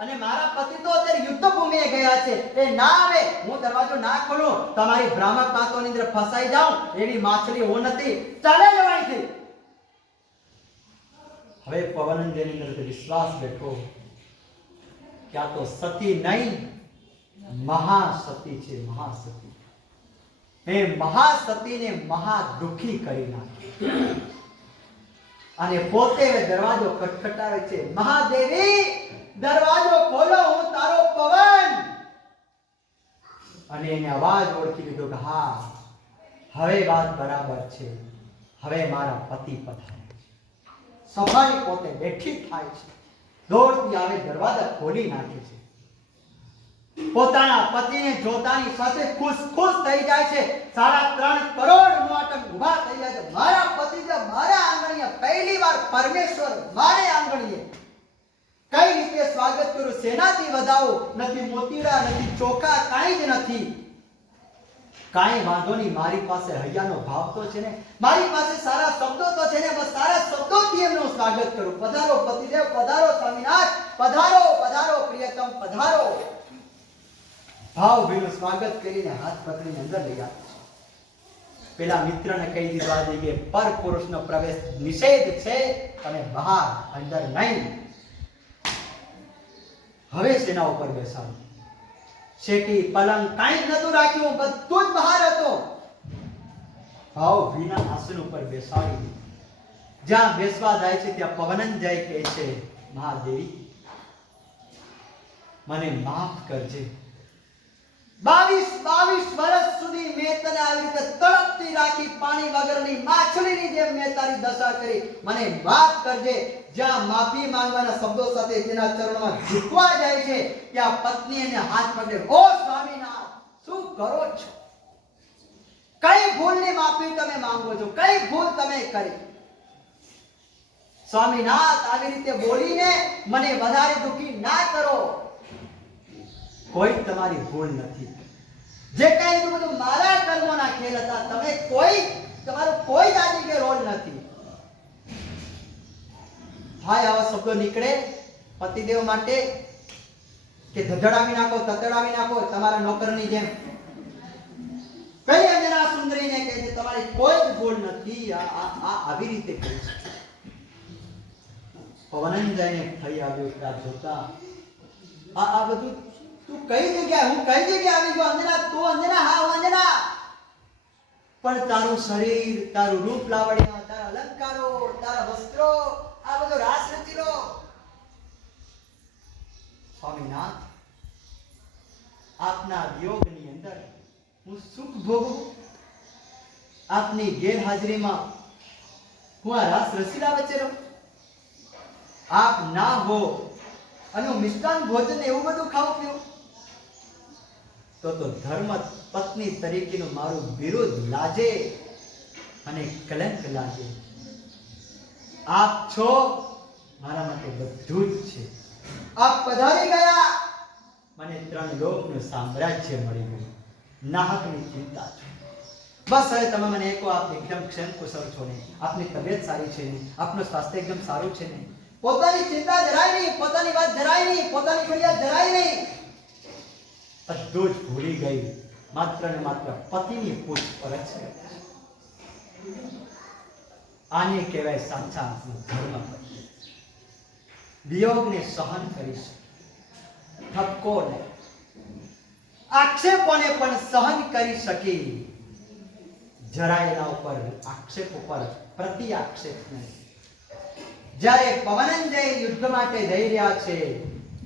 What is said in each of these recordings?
અને મારા પતિ તો અત્યારે યુદ્ધ ભૂમિએ ગયા છે, એ ના આવે, હું દરવાજો ના ખોલું, તમારી ભ્રામક વાતોની અંદર ફસાઈ જાઉં એવી માછલી હું નથી, ચાલે જવાય છે. હવે પવનંજયની અંદર વિશ્વાસ બેઠો કે આ તો સતી નહીં, મહાસતી છે, મહાસતી. એ મહાસતીને મહા દુખી કરી નાખી અને પોતે દરવાજો ખટખટાવે છે. મહાદેવી, દરવાજો ખોલો, હું તારો પવન. અને એને અવાજ ઓળખી લીધો કે હા, હવે વાત બરાબર છે, હવે મારા પતિ પધારે. સફાઈ પોતે બેઠી થાય છે, દોડતી આવે, દરવાજા ખોલી નાખે છે. પોતાના પતિને જોતાની સાથે ખુશ ખુશ થઈ જાય છે. 3.5 કરોડ મુઆટમ ઊભા થઈ જાય છે. મારા પતિ જે મારા આંગણીએ પહેલી વાર પરમેશ્વર મારે આંગણીએ કઈ રીતે સ્વાગત કરું, સેનાથી વધાવો, નથી મોતીડા, નથી ચોખા, કાંઈ જ નથી. કાંઈ વાંધો નહીં, મારી પાસે હૈયાનો ભાવ તો છે ને, મારી પાસે સારા શબ્દો તો છે ને, બસ સારા શબ્દોથી એમનું સ્વાગત કરું. પધારો પતિદેવ, પધારો સ્વામીનાથ, પધારો પધારો પ્રિયતમ, પધારો. ભાવભીનું સ્વાગત કરીને હાથ પકડીને અંદર લઈ આવે છે. પેલા મિત્રને કહી દીધું આ જગ્યાએ પર પુરુષનો પ્રવેશ નિષેધ છે, તમે બહાર, અંદર નહીં. હવે સેના ઉપર બેસાડો. શેટી, પલંગ કાંઈ જ નતું રાખ્યું, બધું જ બહાર હતો. ભાવભીના આસન ઉપર બેસાડી જ્યાં બેસવા જાય છે ત્યાં પવનંજય કહે છે, મહાદેવી મને માફ કરજે. 22 વર્ષ સુધી મેં તને આવી રીતે તડપતી રાખી, પાણી વગરની માછલીની જેમ મેં તારી દશા કરી. મને માફ કરજે. જ્યાં માફી માંગવાના શબ્દો સાથે તેના ચરણોમાં ઝૂકવા જાય છે ત્યાં પત્ની એને હાથ પકડે, ઓ સ્વામીનાથ, શું કરો છો? કઈ ભૂલની માફી તમે માંગો છો? કઈ ભૂલ તમે કરી? સ્વામીનાથ, આવી રીતે બોલીને મને વધારે દુખી ના કરો. કોઈ તમારી ભૂલ નથી. જે કાંઈ બધું મારા કર્મોના ખેલ હતા, તમે કોઈ, તમારો કોઈ જાતિ કે રોલ નથી. ભાઈ આવા શબ્દો નીકળે પતિદેવ માટે કે ધધડાવી નાખો, તતડાવી નાખો, તમારા નોકરની જેમ. કઈ અંજના સુંદરીને કહે છે તમારી કોઈ જ ભૂલ નથી, આ આવી રીતે કરી છે. પવનંજયને થઈ આવ્યો કે આ જોતા આ બધું તું કઈ જગ્યાએ, હું કઈ જગ્યાએ આવી ગયો? અંજના, તું અંજના? હા હું અંજના. પણ તારું શરીર, તારું રૂપ લાવણ્ય, તારા અલંકારો, તારા વસ્ત્રો, આ બધો રાસ રચીલો. સ્વામીનાથ, આપના વિયોગની અંદર હું સુખ ભોગવું, આપની ગેરહાજરીમાં હું આ રાસ રસીલા વચ્ચે રહું. આપ ના હો અને હું મિષ્ટાન ભોજન એવું બધું ખાવું પીવું, તો ધર્મ પત્ની તરીકેનું મારું બિરુદ લાજે અને કલંક લાગે. આપ છો, મારા માટે બધું જ છે. આપ પધારી ગયા, મને 3 લોકનું સામ્રાજ્ય મળી ગયું. નાહકની ચિંતા છે. બસ હવે તમે મને કહો, આપ એકદમ ક્ષેમ કુશળ છો ને? આપની તબિયત સારી છે ને? આપનું સ્વાસ્થ્ય એકદમ સારું છે ને? પોતાની ચિંતા જરાય નહીં, પોતાની વાત જરાય નહીં, પોતાની ફરિયાદ જરાય નહીં. બધું જ ભૂલી ગઈ. માત્ર ને માત્ર પતિની પૂછપરછ. આને કહેવાય સાચા ધર્મ. વિયોગને સહન કરી શકે, ઠપકોને, આક્ષેપોને પણ સહન કરી શકી. જરાય એના ઉપર આક્ષેપ ઉપર પ્રતિ આક્ષેપ નહીં. જ્યારે પવનંજય યુદ્ધ માટે જઈ રહ્યા છે,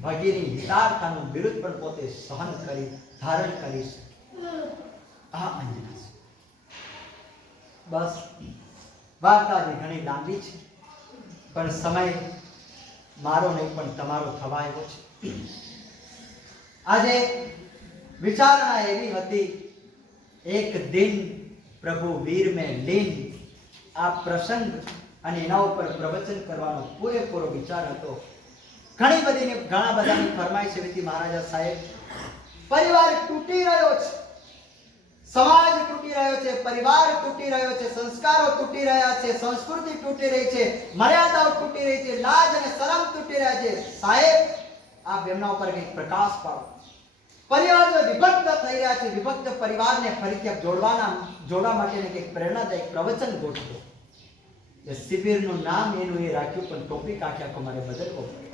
ભગીની હિતાર્થાનું બિરુદ પણ પોતે સહન કરી, ધારણ કરી. આ અંજના છે. બસ વાર્તાની ઘણી લાંબી છે, પણ સમય મારો નહીં પણ તમારો થવા આવ્યો છે. આજે વિચારણા એવી હતી, એક દિન પ્રભુ વીર મેં લીન, આ પ્રસંગ અને એના ઉપર પ્રવચન કરવાનો પૂરેપૂરો વિચાર હતો. ઘણા બધાની ફરમાઈશ એવી હતી, મહારાજા સાહેબ, પરિવાર તૂટી રહ્યો છે, સમાજ તૂટી રહ્યો છે, પરિવાર તૂટી રહ્યો છે, સંસ્કારો તૂટી રહ્યા છે, સંસ્કૃતિ તૂટી રહી છે, મર્યાદાઓ તૂટી રહી છે, લાજ અને શરમ તૂટી રહ્યા છે. સાહેબ, આપ એમના ઉપર કંઈક પ્રકાશ પાડો. પરિવાર જો વિભક્ત થઈ રહ્યા છે, વિભક્ત પરિવારને ફરીથી જોડવા માટે કંઈક પ્રેરણાદાયક પ્રવચન ગોઠવો. એ શિબિરનું નામ એનું એ રાખ્યું, પણ ટોપિક આખો મારે બદલવો પડે.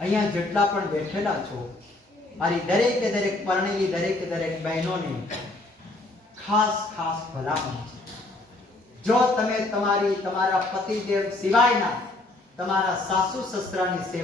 અહીંયા જેટલા પણ બેઠેલા છો, મારી દરેકે દરેક પરણેલી દરેકે દરેક બહેનોને ખાસ ભલામણ છે. જો તમે તમારા પતિદેવ સિવાયના તમારા સાસુ સસરાની સેવા